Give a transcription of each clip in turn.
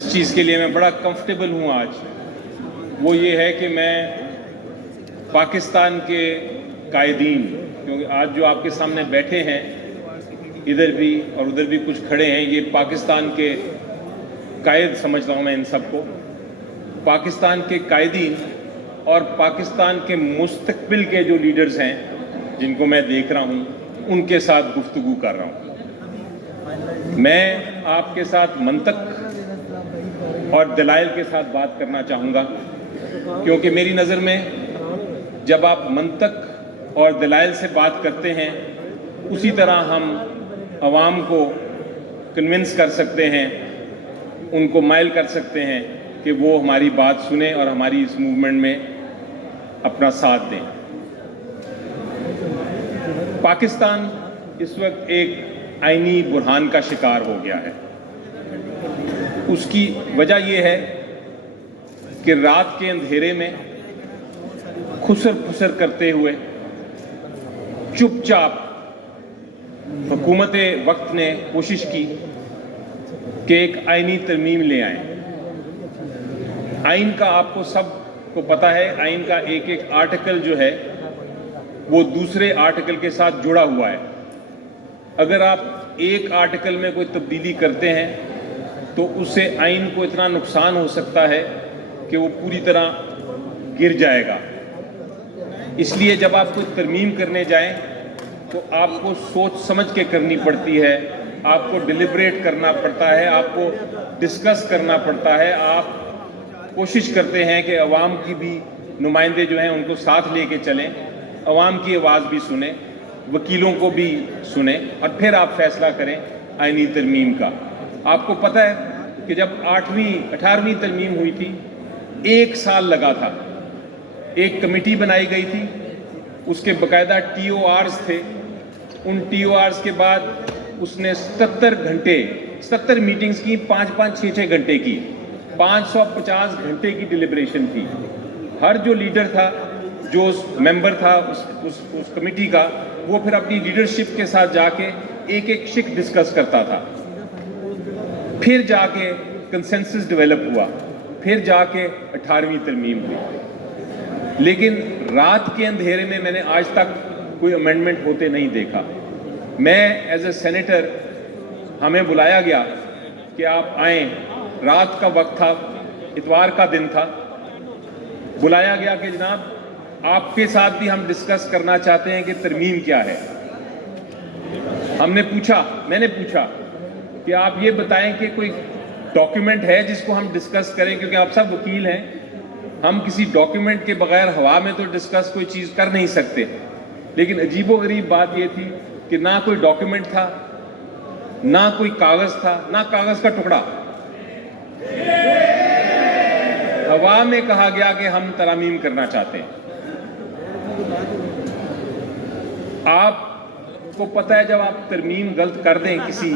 اس چیز کے لیے میں بڑا کمفرٹیبل ہوں آج، وہ یہ ہے کہ میں پاکستان کے قائدین، کیونکہ آج جو آپ کے سامنے بیٹھے ہیں ادھر بھی اور ادھر بھی کچھ کھڑے ہیں، یہ پاکستان کے قائد سمجھتا ہوں میں ان سب کو، پاکستان کے قائدین اور پاکستان کے مستقبل کے جو لیڈرز ہیں جن کو میں دیکھ رہا ہوں ان کے ساتھ گفتگو کر رہا ہوں۔ میں آپ کے ساتھ منطق اور دلائل کے ساتھ بات کرنا چاہوں گا، کیونکہ میری نظر میں جب آپ منطق اور دلائل سے بات کرتے ہیں اسی طرح ہم عوام کو کنونس کر سکتے ہیں، ان کو مائل کر سکتے ہیں کہ وہ ہماری بات سنیں اور ہماری اس موومنٹ میں اپنا ساتھ دیں۔ پاکستان اس وقت ایک آئینی بحران کا شکار ہو گیا ہے۔ اس کی وجہ یہ ہے کہ رات کے اندھیرے میں خسر پھسر کرتے ہوئے چپ چاپ حکومت وقت نے کوشش کی کہ ایک آئینی ترمیم لے آئیں۔ آئین کا آپ کو سب کو پتہ ہے، آئین کا ایک ایک آرٹیکل جو ہے وہ دوسرے آرٹیکل کے ساتھ جڑا ہوا ہے۔ اگر آپ ایک آرٹیکل میں کوئی تبدیلی کرتے ہیں تو اس سے آئین کو اتنا نقصان ہو سکتا ہے کہ وہ پوری طرح گر جائے گا۔ اس لیے جب آپ کوئی ترمیم کرنے جائیں تو آپ کو سوچ سمجھ کے کرنی پڑتی ہے، آپ کو ڈیلیبریٹ کرنا پڑتا ہے، آپ کو ڈسکس کرنا پڑتا ہے۔ آپ کوشش کرتے ہیں کہ عوام کی بھی نمائندے جو ہیں ان کو ساتھ لے کے چلیں، عوام کی آواز بھی سنیں، وکیلوں کو بھی سنیں، اور پھر آپ فیصلہ کریں آئینی ترمیم کا۔ آپ کو پتہ ہے کہ جب 18ویں ترمیم ہوئی تھی 1 سال لگا تھا۔ ایک کمیٹی بنائی گئی تھی، اس کے باقاعدہ ٹی او آرز تھے، ان ٹی او آرز کے بعد اس نے 77 میٹنگز کی، 5-6 گھنٹے کی، 550 گھنٹے کی ڈیلیبریشن تھی۔ ہر جو لیڈر تھا، جو ممبر تھا اس کمیٹی کا، وہ پھر اپنی لیڈرشپ کے ساتھ جا کے ایک ایک شک ڈسکس کرتا تھا، پھر جا کے کنسنسس ڈیولپ ہوا، پھر جا کے 18ویں ترمیم ہوئی۔ لیکن رات کے اندھیرے میں نے آج تک کوئی امینڈمنٹ ہوتے نہیں دیکھا۔ میں ایز اے سینیٹر، ہمیں بلایا گیا کہ آپ آئیں، رات کا وقت تھا، اتوار کا دن تھا، بلایا گیا کہ جناب آپ کے ساتھ بھی ہم ڈسکس کرنا چاہتے ہیں کہ ترمیم کیا ہے۔ میں نے پوچھا کہ آپ یہ بتائیں کہ کوئی ڈاکیومنٹ ہے جس کو ہم ڈسکس کریں، کیونکہ آپ سب وکیل ہیں، ہم کسی ڈاکیومنٹ کے بغیر ہوا میں تو ڈسکس کوئی چیز کر نہیں سکتے۔ لیکن عجیب و غریب بات یہ تھی کہ نہ کوئی ڈاکیومنٹ تھا، نہ کوئی کاغذ تھا، نہ کاغذ کا ٹکڑا۔ ہوا میں کہا گیا کہ ہم ترامیم کرنا چاہتے ہیں۔ آپ کو پتہ ہے جب آپ ترمیم غلط کر دیں کسی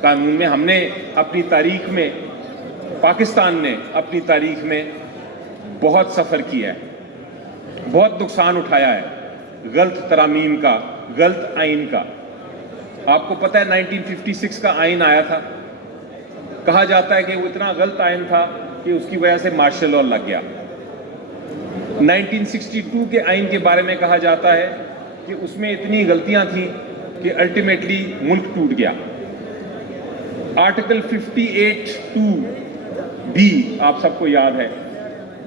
قانون میں، ہم نے اپنی تاریخ میں، پاکستان نے اپنی تاریخ میں بہت سفر کیا ہے، بہت نقصان اٹھایا ہے غلط ترامیم کا، غلط آئین کا۔ آپ کو پتہ ہے 1956 کا آئین آیا تھا، کہا جاتا ہے کہ وہ اتنا غلط آئین تھا کہ اس کی وجہ سے مارشل لاء لگ گیا۔ 1962 کے آئین کے بارے میں کہا جاتا ہے کہ اس میں اتنی غلطیاں تھیں کہ الٹیمیٹلی ملک ٹوٹ گیا۔ آرٹیکل 58(2) بھی آپ سب کو یاد ہے،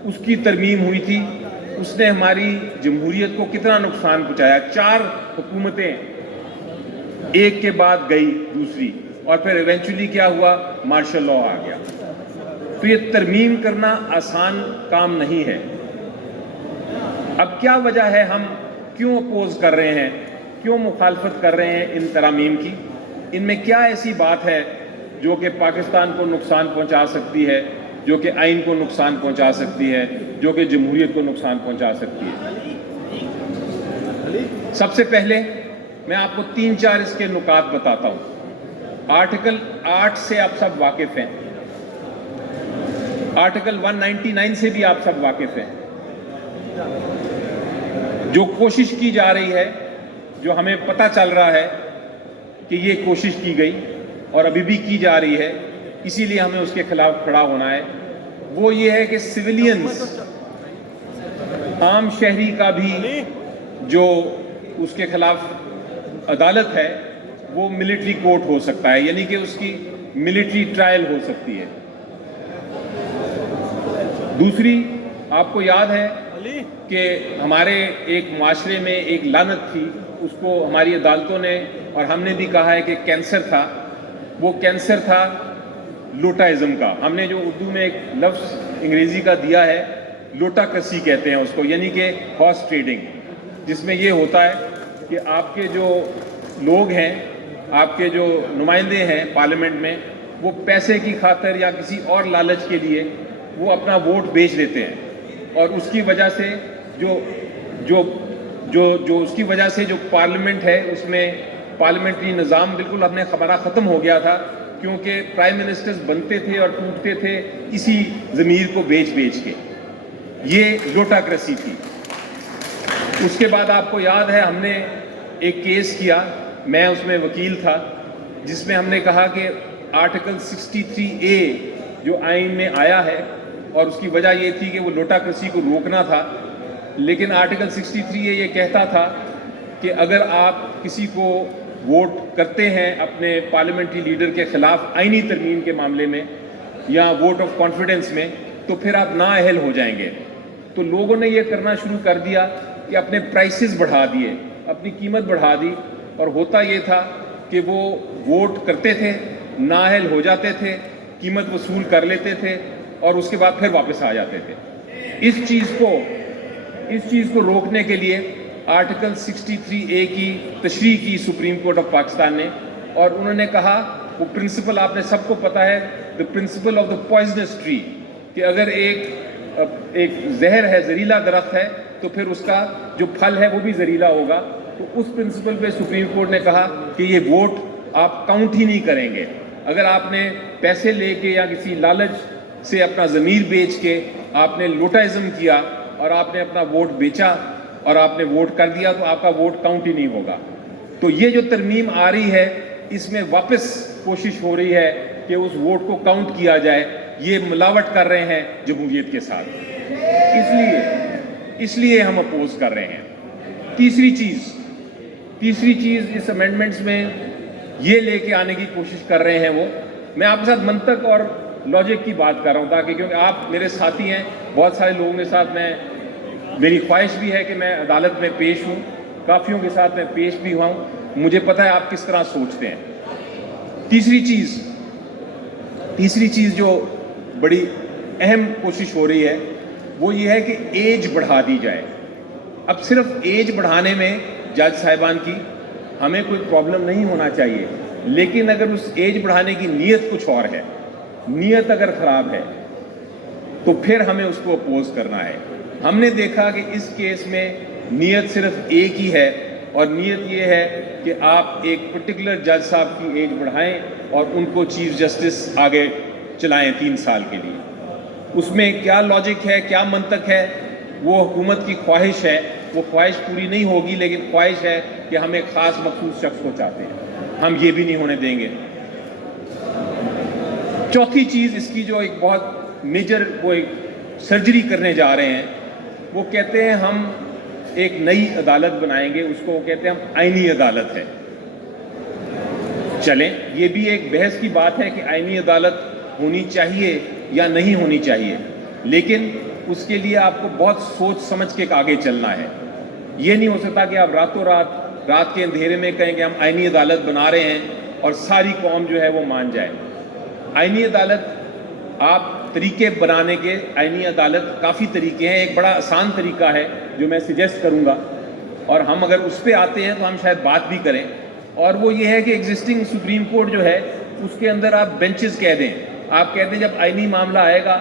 اس کی ترمیم ہوئی تھی، اس نے ہماری جمہوریت کو کتنا نقصان پہنچایا۔ 4 حکومتیں ایک کے بعد گئی دوسری، اور پھر ایونچولی کیا ہوا، مارشل لاء آ گیا۔ تو یہ ترمیم کرنا آسان کام نہیں ہے۔ اب کیا وجہ ہے، ہم کیوں اپوز کر رہے ہیں، کیوں مخالفت کر رہے ہیں ان ترامیم کی؟ ان میں کیا ایسی بات ہے جو کہ پاکستان کو نقصان پہنچا سکتی ہے، جو کہ آئین کو نقصان پہنچا سکتی ہے، جو کہ جمہوریت کو نقصان پہنچا سکتی ہے؟ سب سے پہلے میں آپ کو 3-4 اس کے نکات بتاتا ہوں۔ آرٹیکل 8 سے آپ سب واقف ہیں، آرٹیکل 199 سے بھی آپ سب واقف ہیں۔ جو کوشش کی جا رہی ہے، جو ہمیں پتہ چل رہا ہے کہ یہ کوشش کی گئی اور ابھی بھی کی جا رہی ہے، اسی لیے ہمیں اس کے خلاف کھڑا ہونا ہے، وہ یہ ہے کہ سویلینز، عام شہری کا بھی جو اس کے خلاف عدالت ہے وہ ملٹری کورٹ ہو سکتا ہے، یعنی کہ اس کی ملٹری ٹرائل ہو سکتی ہے۔ دوسری، آپ کو یاد ہے کہ ہمارے ایک معاشرے میں ایک لعنت تھی، اس کو ہماری عدالتوں نے اور ہم نے بھی کہا ہے کہ کینسر تھا، وہ کینسر تھا لوٹائزم کا۔ ہم نے جو اردو میں ایک لفظ انگریزی کا دیا ہے، لوٹاکسی کہتے ہیں اس کو، یعنی کہ ہارس ٹریڈنگ، جس میں یہ ہوتا ہے کہ آپ کے جو لوگ ہیں، آپ کے جو نمائندے ہیں پارلیمنٹ میں، وہ پیسے کی خاطر یا کسی اور لالچ کے لیے وہ اپنا ووٹ بیچ دیتے ہیں، اور اس کی وجہ سے جو اس کی وجہ سے جو پارلیمنٹ ہے اس میں پارلیمنٹری نظام بالکل ہمارا ختم ہو گیا تھا، کیونکہ پرائم منسٹرز بنتے تھے اور ٹوٹتے تھے اسی ضمیر کو بیچ کے۔ یہ لوٹاکریسی تھی۔ اس کے بعد آپ کو یاد ہے ہم نے ایک کیس کیا، میں اس میں وکیل تھا، جس میں ہم نے کہا کہ آرٹیکل 63A جو آئین میں آیا ہے، اور اس کی وجہ یہ تھی کہ وہ لوٹاکریسی کو روکنا تھا، لیکن آرٹیکل 63A یہ کہتا تھا کہ اگر آپ کسی کو ووٹ کرتے ہیں اپنے پارلیمنٹری لیڈر کے خلاف آئینی ترمیم کے معاملے میں یا ووٹ آف کانفیڈنس میں، تو پھر آپ نااہل ہو جائیں گے۔ تو لوگوں نے یہ کرنا شروع کر دیا کہ اپنے پرائسز بڑھا دیے، اپنی قیمت بڑھا دی، اور ہوتا یہ تھا کہ وہ ووٹ کرتے تھے، نااہل ہو جاتے تھے، قیمت وصول کر لیتے تھے، اور اس کے بعد پھر واپس آ جاتے تھے۔ اس چیز کو روکنے کے لیے آرٹیکل 63A کی تشریح کی سپریم کورٹ آف پاکستان نے، اور انہوں نے کہا، وہ پرنسپل آپ نے سب کو پتا ہے، the principle of the poisonous tree, کہ اگر ایک زہر ہے، زہریلا درخت ہے، تو پھر اس کا جو پھل ہے وہ بھی زہریلا ہوگا۔ تو اس پرنسپل پہ سپریم کورٹ نے کہا کہ یہ ووٹ آپ کاؤنٹ ہی نہیں کریں گے۔ اگر آپ نے پیسے لے کے یا کسی لالچ سے اپنا ضمیر بیچ کے آپ نے لوٹائزم کیا اور آپ نے اپنا ووٹ بیچا اور آپ نے ووٹ کر دیا، تو آپ کا ووٹ کاؤنٹ ہی نہیں ہوگا۔ تو یہ جو ترمیم آ رہی ہے، اس میں واپس کوشش ہو رہی ہے کہ اس ووٹ کو کاؤنٹ کیا جائے۔ یہ ملاوٹ کر رہے ہیں جمہوریت کے ساتھ، اس لیے ہم اپوز کر رہے ہیں۔ تیسری چیز اس امینڈمنٹس میں یہ لے کے آنے کی کوشش کر رہے ہیں، وہ میں آپ کے ساتھ منطق اور لاجک کی بات کر رہا ہوں، تاکہ کیونکہ آپ میرے ساتھی ہیں، بہت سارے لوگوں کے ساتھ میری خواہش بھی ہے کہ میں عدالت میں پیش ہوں، کافیوں کے ساتھ میں پیش بھی ہوا ہوں، مجھے پتہ ہے آپ کس طرح سوچتے ہیں۔ تیسری چیز جو بڑی اہم کوشش ہو رہی ہے وہ یہ ہے کہ ایج بڑھا دی جائے۔ اب صرف ایج بڑھانے میں جج صاحبان کی ہمیں کوئی پرابلم نہیں ہونا چاہیے، لیکن اگر اس ایج بڑھانے کی نیت کچھ اور ہے، نیت اگر خراب ہے، تو پھر ہمیں اس کو اپوز کرنا ہے۔ ہم نے دیکھا کہ اس کیس میں نیت صرف ایک ہی ہے، اور نیت یہ ہے کہ آپ ایک پرٹیکولر جج صاحب کی ایج بڑھائیں اور ان کو چیف جسٹس آگے چلائیں 3 سال کے لیے۔ اس میں کیا لاجک ہے، کیا منطق ہے، وہ حکومت کی خواہش ہے، وہ خواہش پوری نہیں ہوگی، لیکن خواہش ہے کہ ہم ایک خاص مخصوص شخص کو چاہتے ہیں، ہم یہ بھی نہیں ہونے دیں گے۔ چوتھی چیز اس کی جو ایک بہت میجر وہ ایک سرجری کرنے جا رہے ہیں، وہ کہتے ہیں ہم ایک نئی عدالت بنائیں گے، اس کو کہتے ہیں ہم آئینی عدالت ہے۔ چلیں، یہ بھی ایک بحث کی بات ہے کہ آئینی عدالت ہونی چاہیے یا نہیں ہونی چاہیے، لیکن اس کے لیے آپ کو بہت سوچ سمجھ کے آگے چلنا ہے۔ یہ نہیں ہو سکتا کہ آپ راتوں رات کے اندھیرے میں کہیں کہ ہم آئینی عدالت بنا رہے ہیں اور ساری قوم جو ہے وہ مان جائے۔ آئینی عدالت آپ طریقے بنانے کے، آئینی عدالت کافی طریقے ہیں، ایک بڑا آسان طریقہ ہے جو میں سجیسٹ کروں گا، اور ہم اگر اس پہ آتے ہیں تو ہم شاید بات بھی کریں، اور وہ یہ ہے کہ ایگزسٹنگ سپریم کورٹ جو ہے اس کے اندر آپ بینچز کہہ دیں، آپ کہہ دیں جب آئینی معاملہ آئے گا،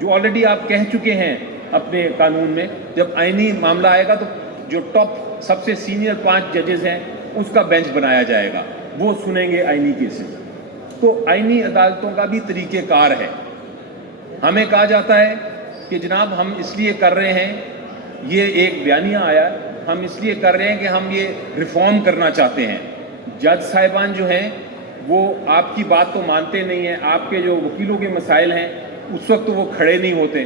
جو آلریڈی آپ کہہ چکے ہیں اپنے قانون میں، جب آئینی معاملہ آئے گا تو جو ٹاپ سب سے سینئر 5 ججز ہیں اس کا بینچ بنایا جائے گا، وہ سنیں گے آئینی کیسز۔ تو آئینی عدالتوں کا بھی طریقہ کار ہے۔ ہمیں کہا جاتا ہے کہ جناب ہم اس لیے کر رہے ہیں، یہ ایک بیانیہ آیا، ہم اس لیے کر رہے ہیں کہ ہم یہ ریفارم کرنا چاہتے ہیں۔ جج صاحبان جو ہیں وہ آپ کی بات تو مانتے نہیں ہیں. آپ کے جو وکیلوں کے مسائل ہیں اس وقت تو وہ کھڑے نہیں ہوتے.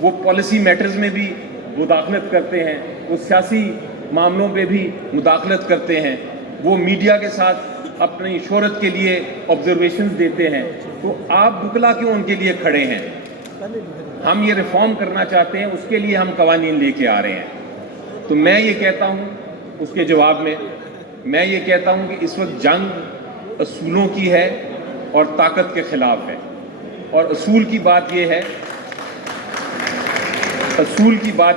وہ پالیسی میٹرز میں بھی مداخلت کرتے ہیں, وہ سیاسی معاملوں پہ بھی مداخلت کرتے ہیں, وہ میڈیا کے ساتھ اپنی شہرت کے لیے آبزرویشنز دیتے ہیں. تو آپ وکلا کیوں ان کے لیے کھڑے ہیں؟ ہم یہ ریفارم کرنا چاہتے ہیں, اس کے لیے ہم قوانین لے کے آ رہے ہیں. تو میں یہ کہتا ہوں اس کے جواب میں یہ کہتا ہوں کہ اس وقت جنگ اصولوں کی ہے اور طاقت کے خلاف ہے. اور اصول کی بات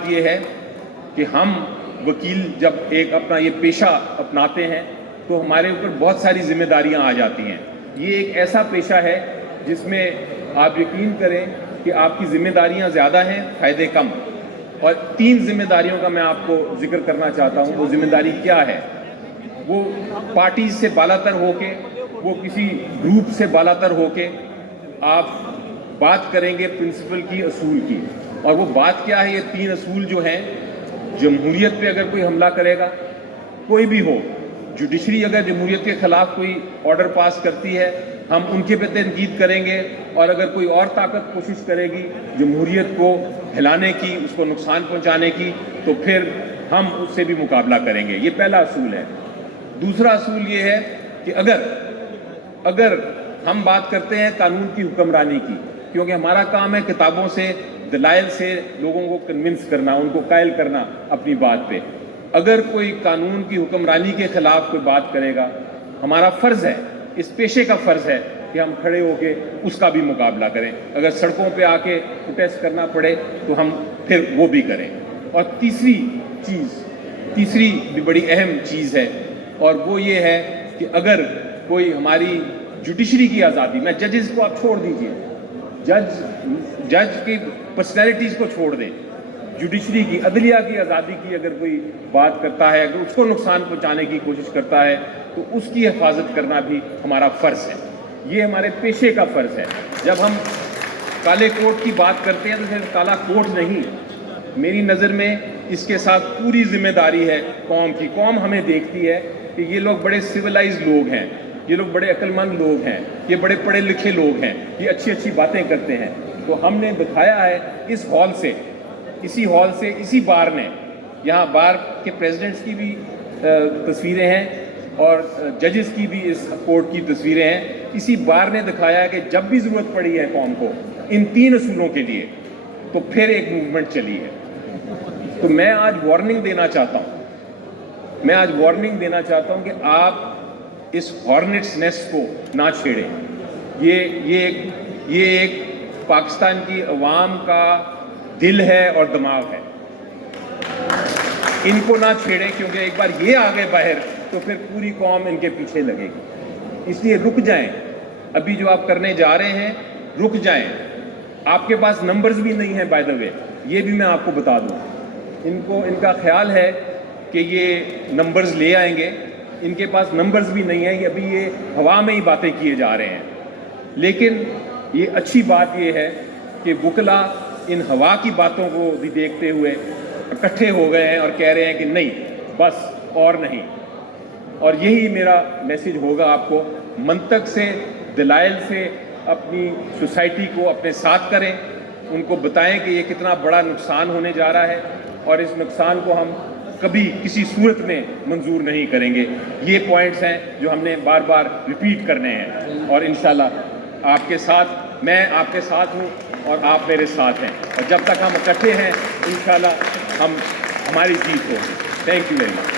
یہ ہے کہ ہم وکیل جب ایک اپنا یہ پیشہ اپناتے ہیں تو ہمارے اوپر بہت ساری ذمہ داریاں آ جاتی ہیں. یہ ایک ایسا پیشہ ہے جس میں آپ یقین کریں کہ آپ کی ذمہ داریاں زیادہ ہیں, فائدے کم. اور 3 ذمہ داریوں کا میں آپ کو ذکر کرنا چاہتا ہوں. وہ ذمہ داری کیا ہے؟ وہ پارٹی سے بالاتر ہو کے, وہ کسی گروپ سے بالاتر ہو کے آپ بات کریں گے پرنسپل کی, اصول کی. اور وہ بات کیا ہے؟ یہ 3 اصول جو ہیں, جمہوریت پہ اگر کوئی حملہ کرے گا, کوئی بھی ہو, جوڈیشری اگر جمہوریت کے خلاف کوئی آرڈر پاس کرتی ہے ہم ان کے پہ تنقید کریں گے, اور اگر کوئی اور طاقت کوشش کرے گی جمہوریت کو ہلانے کی, اس کو نقصان پہنچانے کی, تو پھر ہم اس سے بھی مقابلہ کریں گے. یہ پہلا اصول ہے. دوسرا اصول یہ ہے کہ اگر ہم بات کرتے ہیں قانون کی حکمرانی کی, کیونکہ ہمارا کام ہے کتابوں سے, دلائل سے لوگوں کو کنونس کرنا, ان کو قائل کرنا اپنی بات پہ. اگر کوئی قانون کی حکمرانی کے خلاف کوئی بات کرے گا, ہمارا فرض ہے, اس پیشے کا فرض ہے کہ ہم کھڑے ہو کے اس کا بھی مقابلہ کریں. اگر سڑکوں پہ آ کے پروٹیسٹ کرنا پڑے تو ہم پھر وہ بھی کریں. اور تیسری بھی بڑی اہم چیز ہے, اور وہ یہ ہے کہ اگر کوئی ہماری جوڈیشری کی آزادی, میں ججز کو آپ چھوڑ دیجئے, جج کی پرسنالٹیز کو چھوڑ دیں, جوڈیشری کی, عدلیہ کی آزادی کی اگر کوئی بات کرتا ہے, اگر اس کو نقصان پہنچانے کی کوشش کرتا ہے, تو اس کی حفاظت کرنا بھی ہمارا فرض ہے. یہ ہمارے پیشے کا فرض ہے. جب ہم کالے کوٹ کی بات کرتے ہیں تو صرف کالا کوٹ نہیں, میری نظر میں اس کے ساتھ پوری ذمہ داری ہے قوم کی. قوم ہمیں دیکھتی ہے کہ یہ لوگ بڑے سویلائز لوگ ہیں, یہ لوگ بڑے عقل مند لوگ ہیں, یہ بڑے پڑھے لکھے لوگ ہیں, یہ اچھی باتیں کرتے ہیں. تو ہم نے دکھایا ہے اس ہال سے, اسی بار نے, یہاں بار کے پریزیڈنٹس کی بھی تصویریں ہیں اور ججز کی بھی اس کورٹ کی تصویریں ہیں. اسی بار نے دکھایا ہے کہ جب بھی ضرورت پڑی ہے قوم کو ان 3 اصولوں کے لیے تو پھر ایک موومنٹ چلی ہے. تو میں آج وارننگ دینا چاہتا ہوں کہ آپ اس ہارنٹس نیسٹ کو نہ چھیڑیں. یہ ایک پاکستان کی عوام کا دل ہے اور دماغ ہے. ان کو نہ چھیڑیں, کیونکہ ایک بار یہ آ گئے باہر تو پھر پوری قوم ان کے پیچھے لگے گی. اس لیے رک جائیں, ابھی جو آپ کرنے جا رہے ہیں رک جائیں. آپ کے پاس نمبرز بھی نہیں ہیں بائی دا وے, یہ بھی میں آپ کو بتا دوں. ان کا خیال ہے کہ یہ نمبرز لے آئیں گے, ان کے پاس نمبرز بھی نہیں ہیں, ابھی یہ ہوا میں ہی باتیں کیے جا رہے ہیں. لیکن یہ اچھی بات یہ ہے کہ وکلا ان ہوا کی باتوں کو بھی دیکھتے ہوئے اکٹھے ہو گئے ہیں اور کہہ رہے ہیں کہ نہیں, بس اور نہیں. اور یہی میرا میسج ہوگا آپ کو, منطق سے, دلائل سے اپنی سوسائٹی کو اپنے ساتھ کریں, ان کو بتائیں کہ یہ کتنا بڑا نقصان ہونے جا رہا ہے اور اس نقصان کو ہم کبھی کسی صورت میں منظور نہیں کریں گے. یہ پوائنٹس ہیں جو ہم نے بار بار ریپیٹ کرنے ہیں, اور انشاءاللہ آپ کے ساتھ, میں آپ کے ساتھ ہوں اور آپ میرے ساتھ ہیں, اور جب تک ہم اکٹھے ہیں انشاءاللہ ہماری جیت ہوگی. Thank you very much.